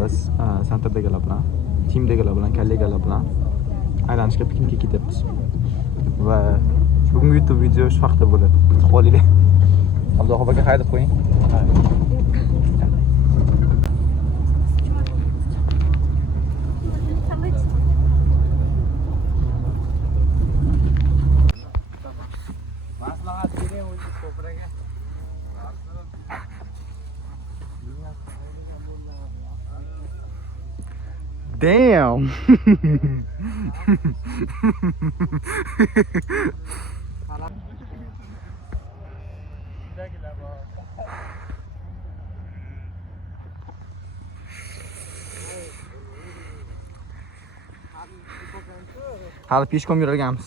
Biz sentrdagilar bilan, teamdagilar bilan, kollegalar bilan aylanishga piknikka ketyapmiz. Va bugungi YouTube video shu haqda bo'ladi. Kutib qolinglar. Abduxob aka haydab qo'ying. Maslahat bering o'zi ko'praga. Damn. Hali peshkom yurganmiz.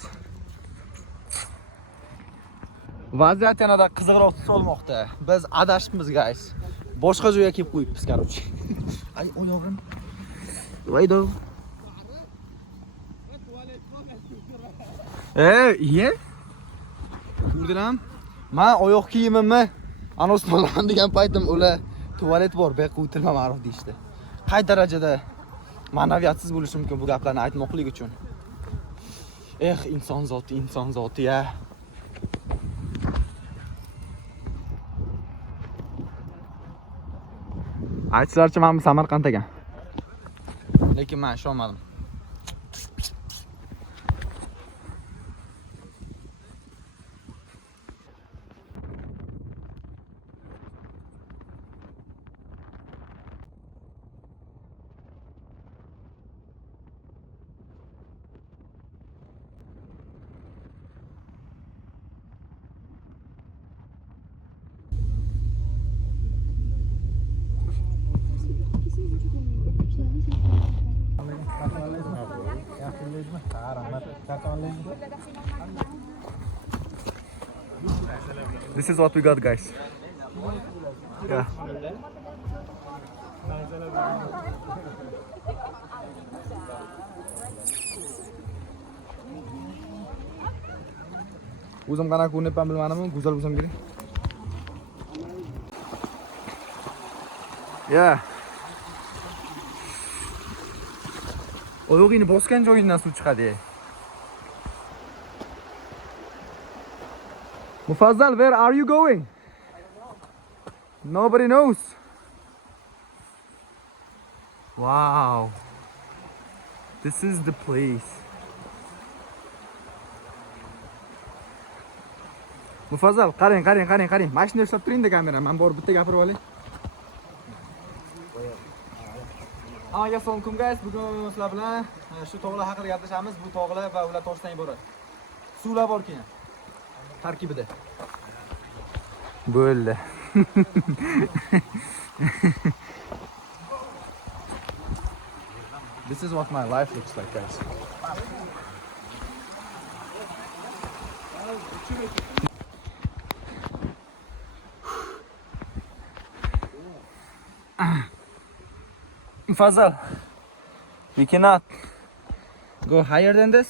Vaziyat yanada qiziqroq tus olmoqda. Biz adashibmiz, guys. Boshqa joyga kelib qo'yibmiz, короче. Ay, oyog'im. Voydo. Iye? Ko'rdiram? Men oyoq kiyimimni anons qilaman degan paytim ular tualet bor, bu yoqqa o'tirma ma'ruf deyishdi. Qay darajada ma'naviyatsiz bo'lishi mumkin bu gaplarni aytmoqlik uchun. Inson zoti ya. Aytishlaricha men Samarqand ekan. Lekin men ishonmadim. This is what we got, guys. Yeah. O'zim qanaqa ko'rinib bilmadim, go'zal bo'lsam kerak. Yeah. Oyog'ingni bosgan joyingdan suv chiqadi. Mufazzal, where are you going? Nobody knows. Wow. This is the place. Mufazzal, qarang. Mashina ushlab turing-da kamera. Men borib bitta gapirib olay. Assalomu guys, bugun sizlar bilan shu tog'lar haqida gaplashamiz. Bu tog'lar va ular toshdan iborat. Suvlar bor keyin. Tarkibida. Bo'ldi. This is what my life looks like, guys. Fazal, we cannot go higher than this.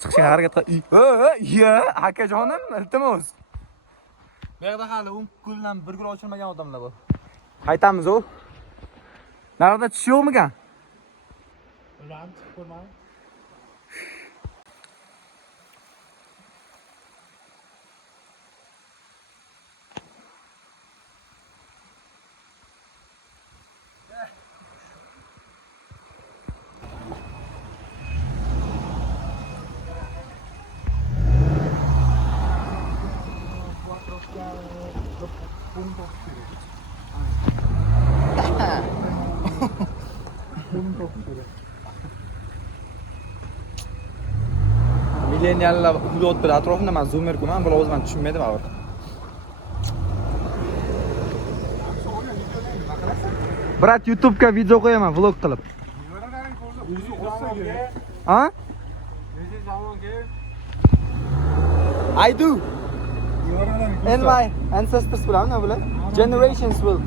Chiqishga harakat qil. Akajonim, iltimos. Bu yerda hali 10 kundan bir kun ochilmagan odamlar bor. Qaytamiz u. Narada tish yo'qmikan? Ulan ko'rmay. Millenniallar hudud bir atrofida men zoomer ko'raman, bular o'zim tushunmaydi baribir. Brat, YouTube ga video qo'yaman, vlog qilib. Ha? I do. And my ancestors bilan, nima bilan? Generations will.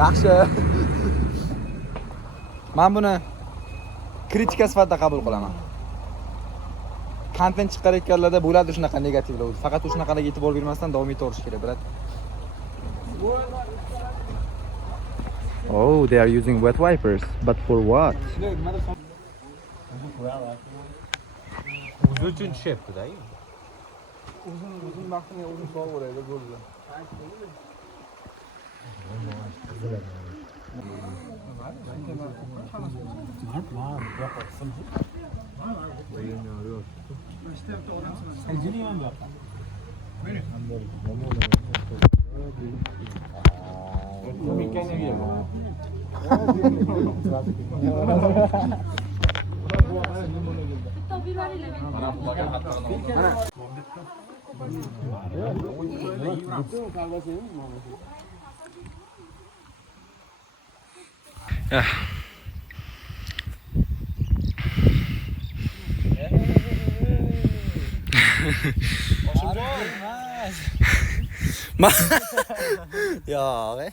Yaxshi. Men buni kritika sifatida qabul qilaman. Kontent chiqarayotganlarda bo'ladi shunaqa negativlar. Faqat o'shunaqalarga e'tibor bermasdan davom etaverish kerak, birat. Oh, they are using wet wipers, but for what? O'zi uchun tushyapti-da. Uzun vaqtini o'zim sog'oraydi bo'ldi. Ya, be.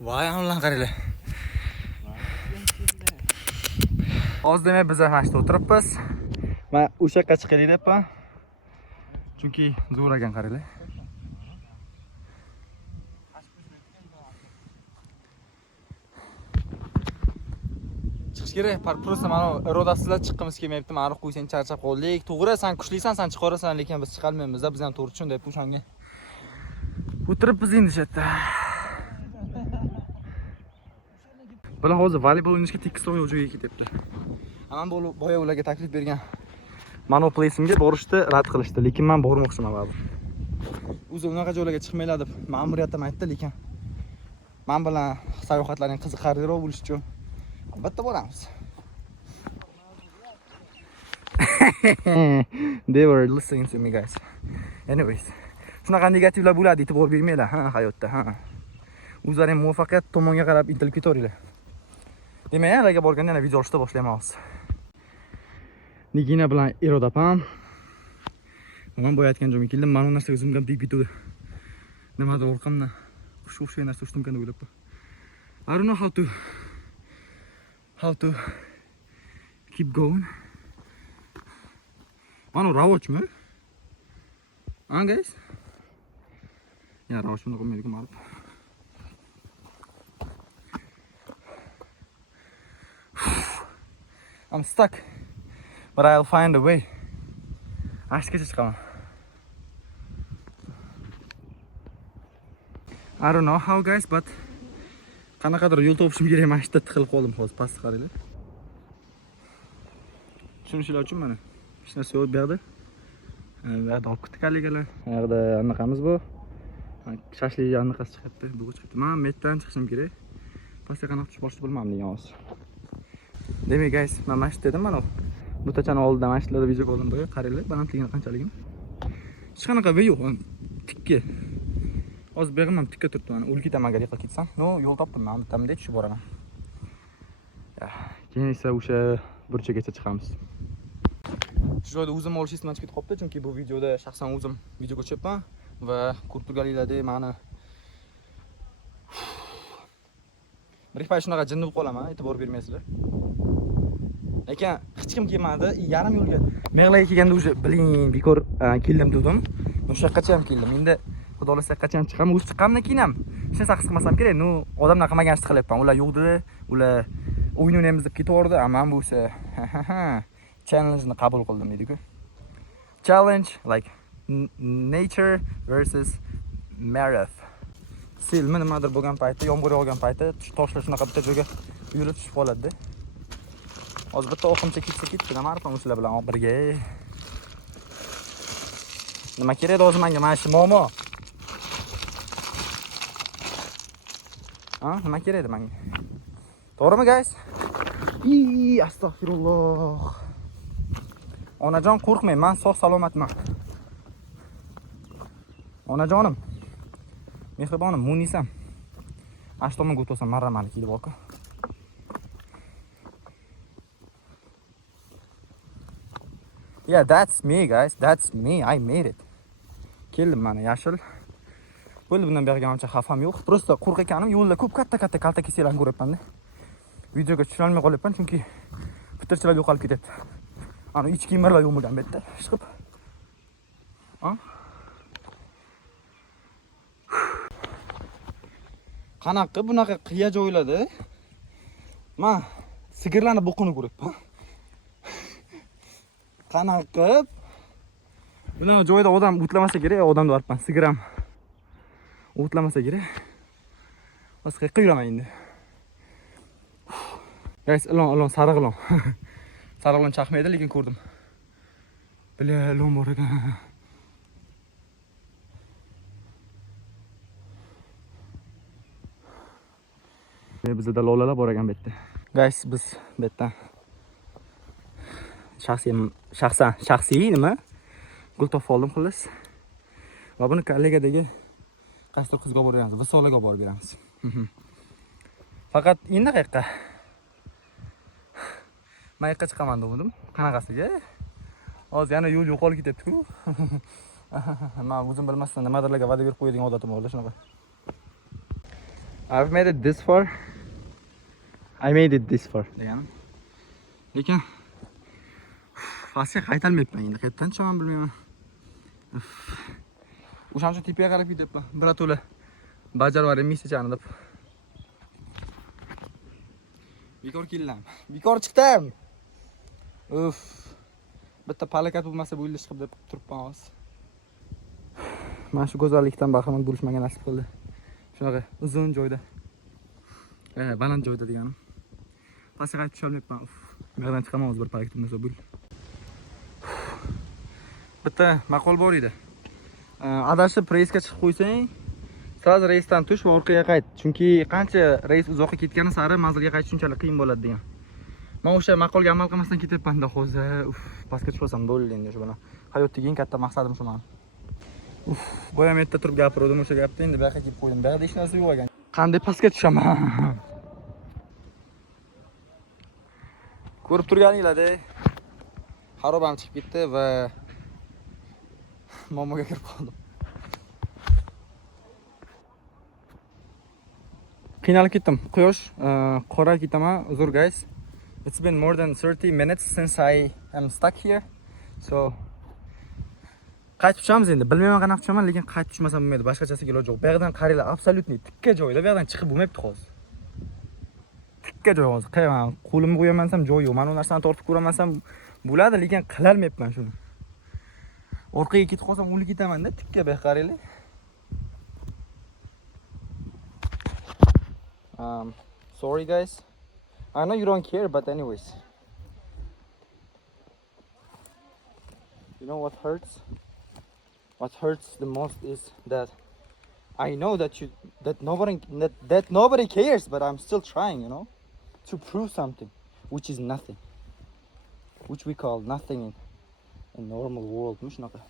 Voy, hamlan qaranglar. Oz demay biz ham mashta o'tiribmiz. Men o'sha yoqqa chiqaylik deyapman. Chunki zo'ragan qaranglar. Chiqish kerak. Просто mana irodasizlar chiqqimiz kelmayapti. Ma'ruf qo'ysang charchab qoldik. To'g'ri, sen kuchlisan, sen chiqarasan, lekin biz chiqolmaymiz-da. Biz ham to'g'ri tushundayapti o'shanga. O'tiribmiz endi shu yerda. Bular hozir voleybol o'ynashga tekisroq joyga ketyapti. Men boya ularga taklif bergan Monoplace'imga borishdi, rad qilishdi, lekin men bormoqchiman baribir. O'zi unaqa joylarga chiqmanglar deb ma'muriyatdan aytdi, lekin men bilan sayohatlaring qiziqarliroq bo'lishi uchun albatta boramiz. They were listening to me, guys. Anyways, shunaqa negativlar bo'ladi, e'tibor bermanglar, hayotda, O'zlaring muvaffaqiyat tomonga qarab intilib ketaveringlar. Demak, ularga borganda yana video olishda boshlaymiz. Nigina bilan Irodapam. Men bo'yatgan joyga keldim. Men u narsaga zoomga tegib ketdi. Nimadir orqamdan o'sha narsa ushtimkan deb o'ylabman. I don't know how to keep going. Mana ravochmi? Guys? Ya, ravoch buni qo'ymaydi ma'lum. I'm stuck, but I'll find a way. Ashgacha chiqaman. I don't know how, guys, but qanaqadir yo'l topishim kerak. Mana shunda tiqilib qoldim hozir, pastga qaranglar. Tushunishlar uchun mana hech narsa yo'q bu yerda. Bu yerda olib ketganligilar. Bu yerda anaqamiz bu. Shashlik anaqasi chiqyapti, bu chiqyapti. Men metdan chiqishim kerak. Pastga qanaqa tushib borishni bilmadim degan hozir. Demak, guys, men mana shu dedim, mana butachani oldida mana shularda video qoldim bo'yi. Qaranglar, balandligini qanchaligini. Hech qanaqa vey yo'q, tikka. Hozir beg'im ham tikka turibdi, mana o'lib ketaman agar yiqilib ketsam. No, yo'l topdim, men bitamda tushib boraman. Keyin esa o'sha burchagacha chiqamiz. Shu joyda o'zim olish esimdan chiqib qolibdi, chunki bu videoda shaxsan o'zim video ko'chyapman va ko'rib turganinglardek meni bir payt shunaqa jinni bo'lib qolaman, e'tibor bermaysizlar. Lekin hech kim kelmadi, yarim yo'lga Meg'laga kelganda o'sha biling bekor keldim dedim. O'sha yoqqacha ham keldim. Endi xudo xolasa yoqqacha ham chiqaman. O'zi chiqqandan keyin ham hech narsa his qilmasam kerak. No, odamlar qilmagan ishni qilyapman. Ular yo'qdi, ular o'yin o'ynaymiz deb ketaverdi. Men bu o'sha challenge-ni qabul qildim deydi-ku. Challenge like nature versus marath. Selmi nimadir bo'lgan paytda, yomg'ir yog'gan paytda toshlar shunaqa bitta joyga uyilib tushib qoladi-da. Hozir bitta o'qimcha ketsa, nimalarmi o'shalar bilan birga. Nima kerak hozir menga mana shu momo? Nima kerak edi menga? To'g'rimi, guys? Astagfirulloh. Onajon, qo'rqmang, men sog' salomatman. Onajonim. Mehribonim, Munisam. Ashtomonga o'tosam, marramani kelib olqa. Yeah, that's me, guys. That's me. I made it. Keldim mana yashil Bo'ldi, bundan buyog'iga ancha xavfam yo'q. Просто qo'rqayotganim yo'lda ko'p katta kalta kesalarni ko'ryapman-da. Videoga tushira olmay qolyapman chunki fitrchilar yo'qolib ketyapti. Ana ichki kiyimlar yo'qmagan bu yerda. Chiqib. Qanaqa bunaqa qiya joylarda men sigirlarning bo'qini ko'ryapman. Qanaqa bunaqa joyda odam o'tlamasa kerak, odamni varpman. Sigir ham o'tlamasa kerak. Boshqa qayerga yuraman endi. Guys, ilon sariq ilon. Sariq ilon chaqmaydi, lekin ko'rdim. Bile ilon bor ekan. Bizda lolalar bor ekan bu yerda. Guys, biz bu yerdan shaxsiy nima? Gul topib oldim xullas. Va buni kollegadagi qaysidir qizga olib beramiz, Visolaga olib beramiz. Faqat endi qayerqa? Men qayerqa chiqaman dedim. Qanaqasiga? Hozir yana yo'l yo'qolib ketyapti-ku. Men o'zim bilmasdan nimadirlarga va'da berib qo'yadigan odatim bor shunaqa. I've made it this far. I made it this far deganim. Lekin pastga qaytalmayapman endi. Qayerdan chiqaman bilmayman. O'shancha tepaga qarab ketyapman. Birato'la bajarvarim misichani deb. Bekor keldim. Bekor chiqdim. Uf. Bitta palakat bo'lmasa bu yilda chiqib deb turibman hozir. Mana shu go'zallikdan bahramand bo'lishmaga nasib qildi. Shunaqa uzun joyda. Baland joyda deganim. Pastga qaytib tusha olmayapman. Bu yerdan chiqaman hozir bir palakat bo'lmasa bu yil. Bitta maqol bor edi. Adashib reysga chiqib qo'ysang, sразу reysdan tush va orqaga qayt. Chunki qancha reys uzoqqa ketgani sari manzilga qaytish shunchalik qiyin bo'ladi degan. Men o'sha maqolga amal qilmasdan ketyapman-da hozir. Pastga tushsam bo'ldi endi shu bilan. Hayotdagi eng katta maqsadim shu meni. Bu ham yerda turib gapirdim o'sha gapni, endi bu yoqqa kelib qo'ydim. Bu yoqda hech narsa yo'q ekan. Qanday pastga tushaman? Ko'rib turganinglar-da. Xarobam chiqib ketdi va momoga kirib qoldim. Qiynalib ketdim. Quyosh qora ketaman. Uzr guys. It's been more than 30 minutes since I am stuck here. So qaytib tushamiz endi. Bilmayman qanaqa tushaman, lekin qaytib tushmasam bo'lmaydi. Boshqachasiga iloji yo'q. Bu yerdan qaranglar, absolutni tikka joyda. Bu yerdan chiqib bo'lmayapti hozir. Tikka joy hozir. Qayman, qo'limni qo'yamansam joy yo'q. Men u narsani tortib ko'ramansam bo'ladi, lekin qila olmayapman shuni. Orqaga ketib qolsam o'lib ketaman-da, tikka bu yoqqa qaranglar. Sorry guys. I know you don't care, but anyways. You know what hurts? What hurts the most is that I know that nobody cares, but I'm still trying, you know, to prove something, which is nothing, which we call nothing in normal world. مش نقل.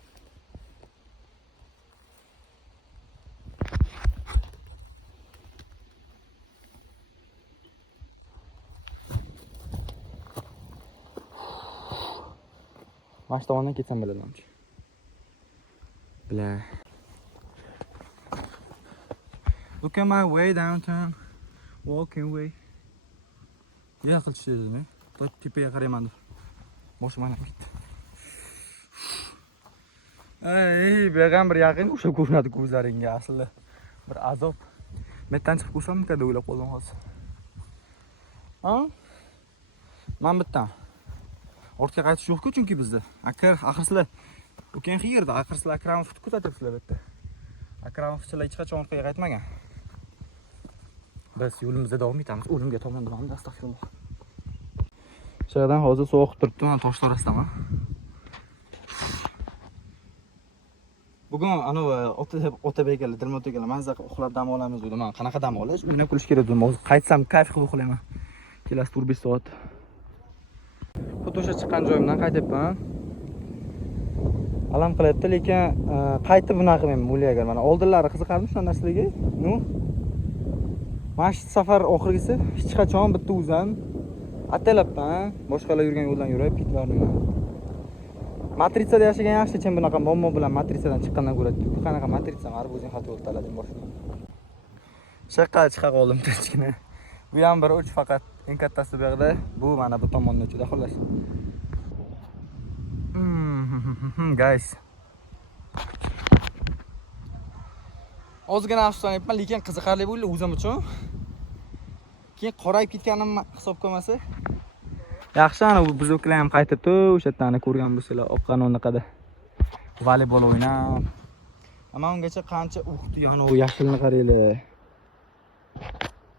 Maç tavandan ketsem bilamanchi. Bla. Look at my way downtown, walking way. Ya qilchi dedimi? Tepaga qarayman deb. Boshim aylanib ketdi. Ey, bu ham bir yaqin o'sha ko'rinadi ko'zlaringga aslida. Bir azob. Metdan chiqib ko'rsammikan deb o'ylab qoldim hozir. Ha? Men bittan. Ortga qaytish yo'q-ku chunki bizda. Axir o'kan qayerda? Axir sizlar Akramovni kuzatyapsizlar bu yerda. Akramovchilar hech qachon orqaga qaytmagan. Biz yo'limizda davom etamiz. O'limga tomon davom etamiz. Astagfirulloh. Shaydan hozir sovuq turibdi, men toshlar orastaman. Bugun ana Otabeklar, Dilmotogalar manza uxlab dam olamiz dedi. Men qanaqa dam olish? O'ynab kulish kerak dedim. Hozir qaytsam kayf qilib uxlayman. Kelasi 4-5 soat. Fotoga chiqqan joyimdan qaytyapman. Alam qilyapti, lekin qaytib bunaqa qilmayman Muliyaga. Mana oldinlari qiziqardim shu narsalarga. Nu. Mana shu safar oxirgisi hech qachon bitta o'zim atalabman, boshqalar yurgan yo'ldan yurib ketmadim. Matritsada yashagan yaxshi, chem bunaqa muammo bilan matrisadan chiqqandan ko'ra, bu qanaqa matrica, baribir o'zing xato yo'l tanlading boshida. Shaqqa chiqa qoldim tinchgina. Bu ham bir uch faqat, eng kattasi bu yerda, bu mana bu tomonda uchida xolos. Guys. Ozgina afsuslanayapman, lekin qiziqarli bo'ldi o'zim uchun. Keyin qorayib ketganim hisob qilmasa. Yaxshi, ana bu buzuklar ham qaytibdi, o'sha yerdan ko'rgan bo'lsanglar, oqqan o'naqada. Voleybol o'ynab. Mana ungacha qancha uxdi, yana u yashilni qaranglar.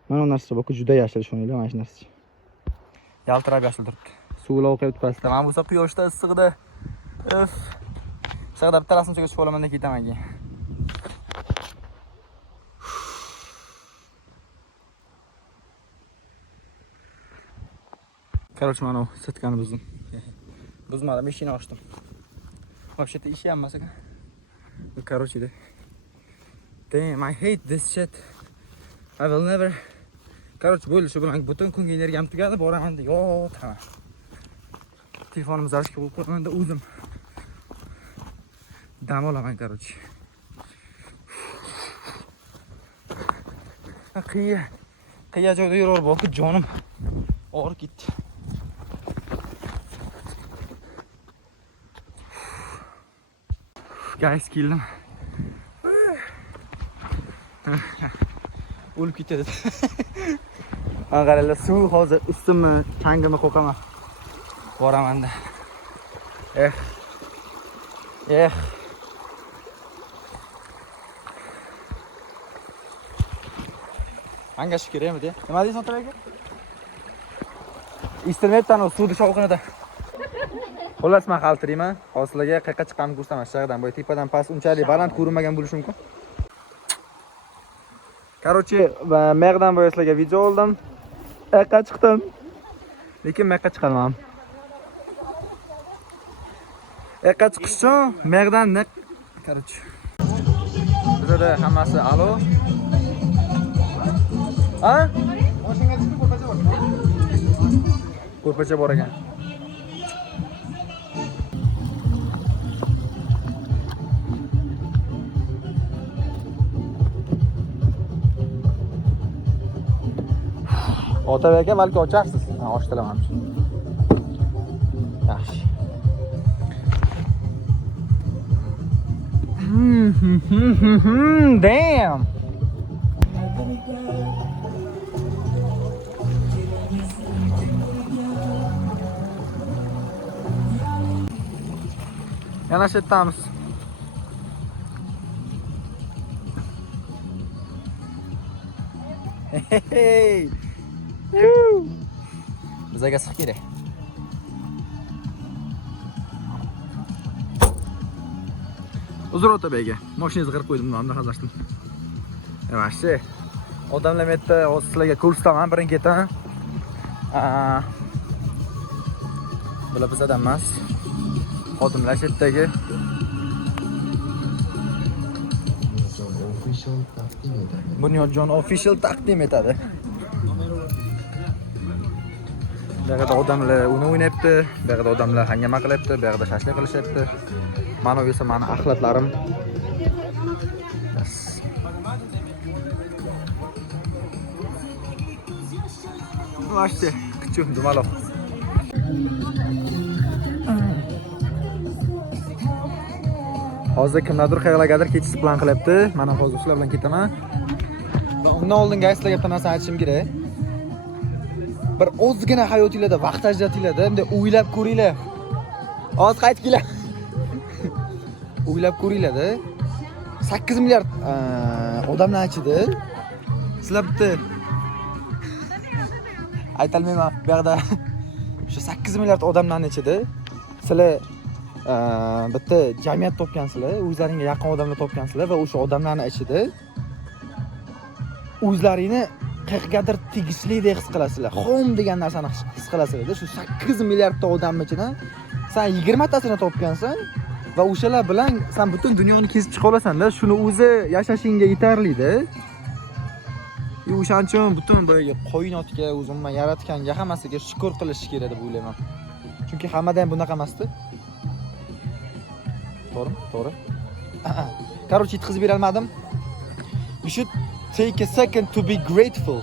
Mana bu narsa bak, juda yashil shuninglar, mana shu narsa. Yaltirab yashil turibdi. Suvlar oqib pastda. Mana bu quyoshda issiqda. Öf. Sag'da bitta rasm chekib olaman-da ketaman keyin. Короче, mana sitkani buzdim. Buzmadim, eshikni ochdim. Вообще-то ishi ham emas ekan. Короче, damn, I hate this shit. I will never. Короче, bo'ldi, shu bilan butun kunga energiyam tugadi, boraman deb yotaman. Telefonimni zarishga qo'yib qo'ymanda o'zim dam olaman, короче. Qiya joyda yuraver boki jonim og'rib ketdi. Guys, keldim. O'lib ketadi. Qaranglar, suv hozir ustimni, tangimni qo'qaman. Boraman-da. Hanga shu kerakmi-da? Nima deysan ota aka? Istirmayapti ana suvni shovqinida. Xullas, men xaltirayman. Hozirlarga qayerga chiqqanimni ko'rsataman. Shag'dan boy tepadan past unchalik baland ko'rinmagan bo'lishi mumkin. Короче, meg'dan boy sizlarga video oldim. Qayerga chiqdim. Lekin meg'ga chiqolmadim. Qayerga chiqish uchun meg'dan naq. Короче. Bizda hammasi alo. Ha? Mashinaga chiqib ko'rpacha bor. Ko'rpacha bor ekan. Ota aka, balki ocharsiz. Ha, ochtilaman. Yaxshi. Damn. Yana shetamiz. Hey. Bizga siq kerak. Uzr ota bega. Mashinangizni qirib qo'ydim, unda hazırlashdim. Yaxshi. Odamlar metda hozir sizlarga ko'rsataman birin-ketin. Bular bizdan emas. Xodimlar chetdagi. Bunyodjon official taqdim etadi. Bu yerda odamlar uni o'ynayapti, bu yerda odamlar hangama qilyapti, bu yerda shashlik qilishyapti. Mana bu esa meni axlatlarim. Vashti, kichik dumaloq. Hozir kimlardir qayerlargadir ketish plan qilyapti. Mana hozir shular bilan ketaman. Undan oldin sizlarga bitta narsa aytishim kerak. Bir ozgina hayotingizda vaqt ajratinglarda, endi o'ylab ko'ringlar. Hozir qaytib kelay. O'ylab ko'ringlar-da. 8 milliard odamlar ichida sizlar bitta aytolmayman, bu yerda o'sha 8 milliard odamlarning ichida sizlar bitta jamiyat topgansizlar, o'zlaringizga yaqin odamlar topgansizlar va o'sha odamlarning ichida o'zlaringni qayergadir tegishliday his qilasizlar. Xom degan narsani his qilasizlar. Shu 8 milliardta odamning ichidan sen 20 tasini topgansan va o'shalar bilan sen butun dunyoni kezib chiqa olasan-da. Shuni o'zi yashashingga yetarli-da. O'shaning uchun butun bu qo'yinotga, o'zimni yaratganga hammasiga shukr qilish kerak deb o'ylayman. Chunki hammada ham bunaqa emas-da. To'g'rimi? To'g'ri. Короче, yetkazib bera olmadim. You should take a second to be grateful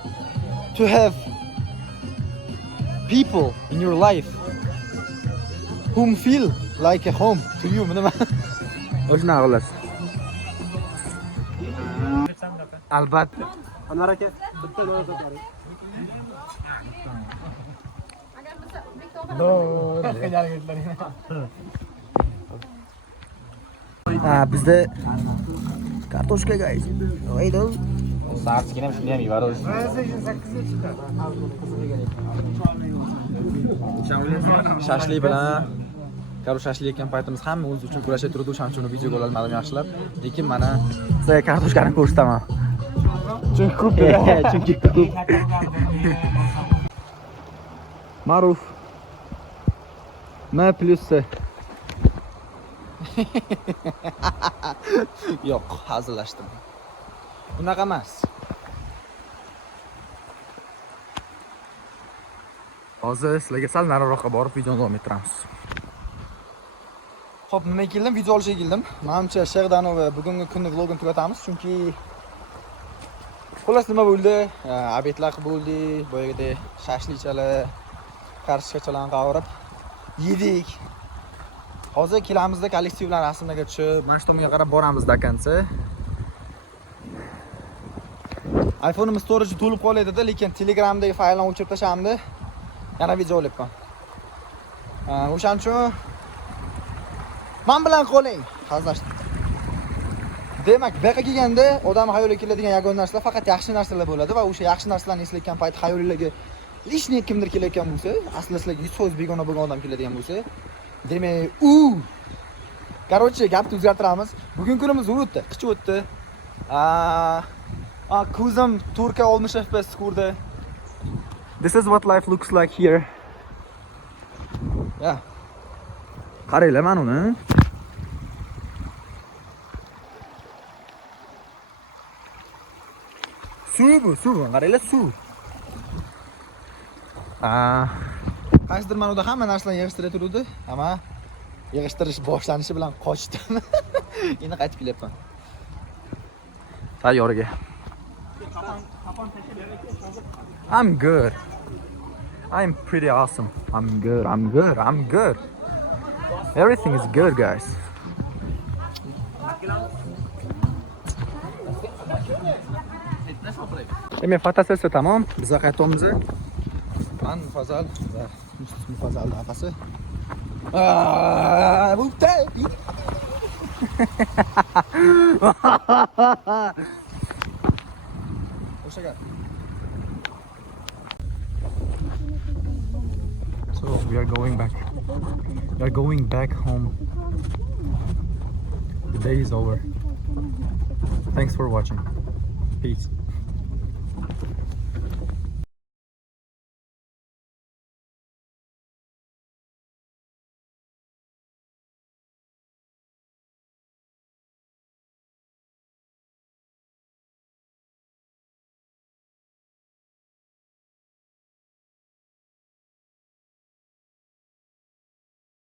to have people in your life whom feel like a home to you. Nima? O'shuna qilasiz. Sen de ben. Albatta. Anvar aka, bitta non sotaring. Bizda kartoshka guys. Oydo. Saatgina ham shunday ham yuboramiz. 8'e çıkar. Shashlik bilan shashlik ekan paytimiz hamma o'zi uchun kurashib turdi, o'shaning uchun videoga ololmadim yaxshilab. Lekin mana sizga kartoshkani ko'rsataman. Chunki ko'p. Chunki ko'p. Ma'ruf. M plus C. Yo'q, hazillashdim. Bunaqa emas. Hozir sizlarga sal nariroqqa borib videoni davom ettiramiz. Xo'p, nima keldim? Video olishga keldim. Menimcha Shag'danov bugungi kunni vlogini tugatamiz, chunki xullas nima bo'ldi? Obedlar bo'ldi, boyagidek shashlikchalar, kartoshkachalarni qavurib yedik. Hozir kelamizda kollektiv bilan rasmlarga tushib, mana shu tomonga qarab boramiz dakansa. iPhone'imiz storage to'lib qoladi-da, lekin Telegramdagi fayllarni o'chirib tashamdi. Yana video olyapman. O'shaning uchun men bilan qoling. Hazillashdim. Demak, bu yoqqa kelganda odam xayoliga keladigan yagona narsalar faqat yaxshi narsalar bo'ladi va o'sha yaxshi narsalarni eslayotgan payt xayolingizga lishniy kimdir kelayotgan bo'lsa, aslida sizlarga 100% begona bo'lgan odam keladigan bo'lsa, demak, Короче, gapni o'zgartiramiz. Bugun kunimiz o'tdi, qichi o'tdi. Ko'zim 4K 60 FPS ko'rdi. This is what life looks like here. Yeah. Qaranglar mana uni. Suv, qaranglar suv. Qaysidir ma'noda hamma narsalarni yig'ishtirib turdi, ammo yig'ishtirish boshlanishi bilan qochdim. Endi qaytib kelyapman. Tayyoriga. I'm good. I'm pretty awesome. I'm good. Everything is good, guys. Demek fotosessiya tamam. Biza qaytamiz. Man Mufazzal va Mufazzal nafasi. Bu tabi. O'shaga. So we are going back. We are going back home. The day is over. Thanks for watching. Peace.